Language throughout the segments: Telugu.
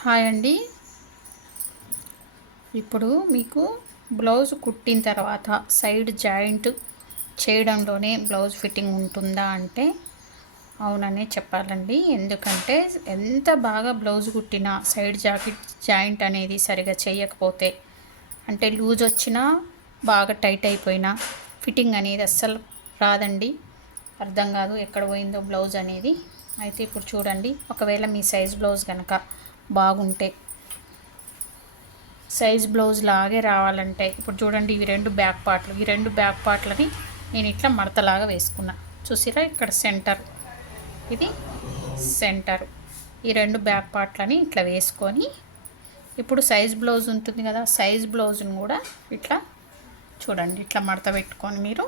హాయ్ అండి. ఇప్పుడు మీకు బ్లౌజ్ కుట్టిన తర్వాత సైడ్ జాయింట్ చేయడంలోనే బ్లౌజ్ ఫిట్టింగ్ ఉంటుందా అంటే అవుననే చెప్పాలండి. ఎందుకంటే ఎంత బాగా బ్లౌజ్ కుట్టినా సైడ్ జాకెట్ జాయింట్ అనేది సరిగా చేయకపోతే అంటే లూజ్ వచ్చినా బాగా టైట్ అయిపోయినా ఫిట్టింగ్ అనేది అస్సలు రాదండి. అర్థం కాదు ఎక్కడ పోయిందో బ్లౌజ్ అనేది. అయితే ఇప్పుడు చూడండి ఒకవేళ మీ సైజ్ బ్లౌజ్ కనుక బాగుంటే. సైజ్ బ్లౌజ్ లాగే రావాలంటే. ఇప్పుడు చూడండి ఇవి రెండు బ్యాక్ పార్ట్లు. ఈ రెండు బ్యాక్ పార్ట్లని నేను ఇట్లా మడతలాగా వేసుకున్నా. చూసిరా ఇక్కడ సెంటర్. ఇది సెంటర్. ఈ రెండు బ్యాక్ పార్ట్లని ఇట్లా వేసుకొని ఇప్పుడు సైజ్ బ్లౌజ్ ఉంటుంది కదా సైజ్ బ్లౌజ్ని కూడా ఇట్లా చూడండి. ఇట్లా మడత పెట్టుకొని మీరు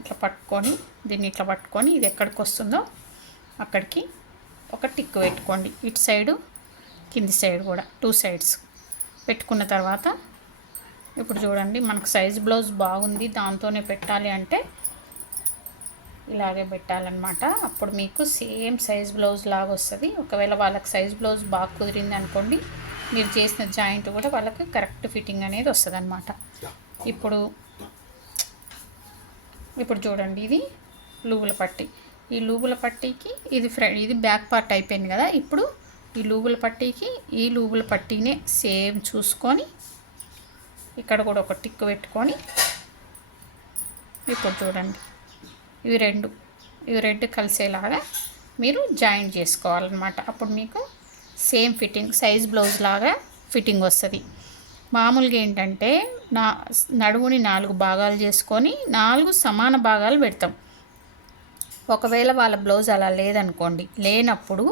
ఇట్లా పట్టుకొని దీన్ని ఇట్లా పట్టుకొని ఇది ఎక్కడికి వస్తుందో అక్కడికి ఒక టిక్ పెట్టుకోండి. ఇటు సైడు కింది సైడ్ కూడా టూ సైడ్స్. పెట్టుకున్న తర్వాత ఇప్పుడు చూడండి మనకు సైజ్ బ్లౌజ్ బాగుంది దాంతోనే పెట్టాలి అంటే ఇలాగే పెట్టాలన్నమాట. అప్పుడు మీకు సేమ్ సైజ్ బ్లౌజ్ లాగా వస్తుంది. ఒకవేళ వాళ్ళకి సైజ్ బ్లౌజ్ బాగా కుదిరింది అనుకోండి మీరు చేసిన జాయింట్ కూడా వాళ్ళకి కరెక్ట్ ఫిట్టింగ్ అనేది వస్తుంది అనమాట ఇప్పుడు ఇప్పుడు చూడండి ఇది లూగుల పట్టి. ఈ లూబుల పట్టీకి ఇది ఫ్రంట్ ఇది బ్యాక్ పార్ట్ అయిపోయింది కదా. ఇప్పుడు ఈ లూబుల పట్టీకి ఈ లూబుల పట్టీనే సేమ్ చూసుకొని ఇక్కడ కూడా ఒక టిక్ పెట్టుకొని ఇప్పుడు చూడండి. ఇవి రెండు ఇవి రెండు కలిసేలాగా మీరు జాయిన్ చేసుకోవాలన్నమాట. అప్పుడు మీకు సేమ్ ఫిట్టింగ్ సైజ్ బ్లౌజ్ లాగా ఫిట్టింగ్ వస్తుంది. మామూలుగా ఏంటంటే నా నడువుని నాలుగు భాగాలు చేసుకొని నాలుగు సమాన భాగాలు పెడతాం. ఒకవేళ వాళ్ళ బ్లౌజ్ అలా లేదనుకోండి లేనప్పుడు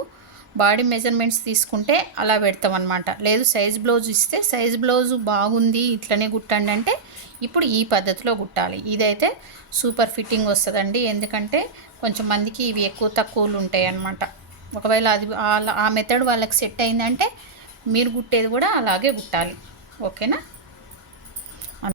బాడీ మెజర్మెంట్స్ తీసుకుంటే అలా పెడతాం అనమాట లేదు సైజ్ బ్లౌజ్ ఇస్తే సైజ్ బ్లౌజ్ బాగుంది ఇట్లనే కుట్టండి అంటే ఇప్పుడు ఈ పద్ధతిలో కుట్టాలి. ఇదైతే సూపర్ ఫిట్టింగ్ వస్తుందండి. ఎందుకంటే కొంచెం మందికి ఇవి ఎక్కువ తక్కువలు ఉంటాయి అన్నమాట ఒకవేళ అది ఆ మెథడ్ వాళ్ళకి సెట్ అయిందంటే మీరు కుట్టేది కూడా అలాగే కుట్టాలి. ఓకేనా?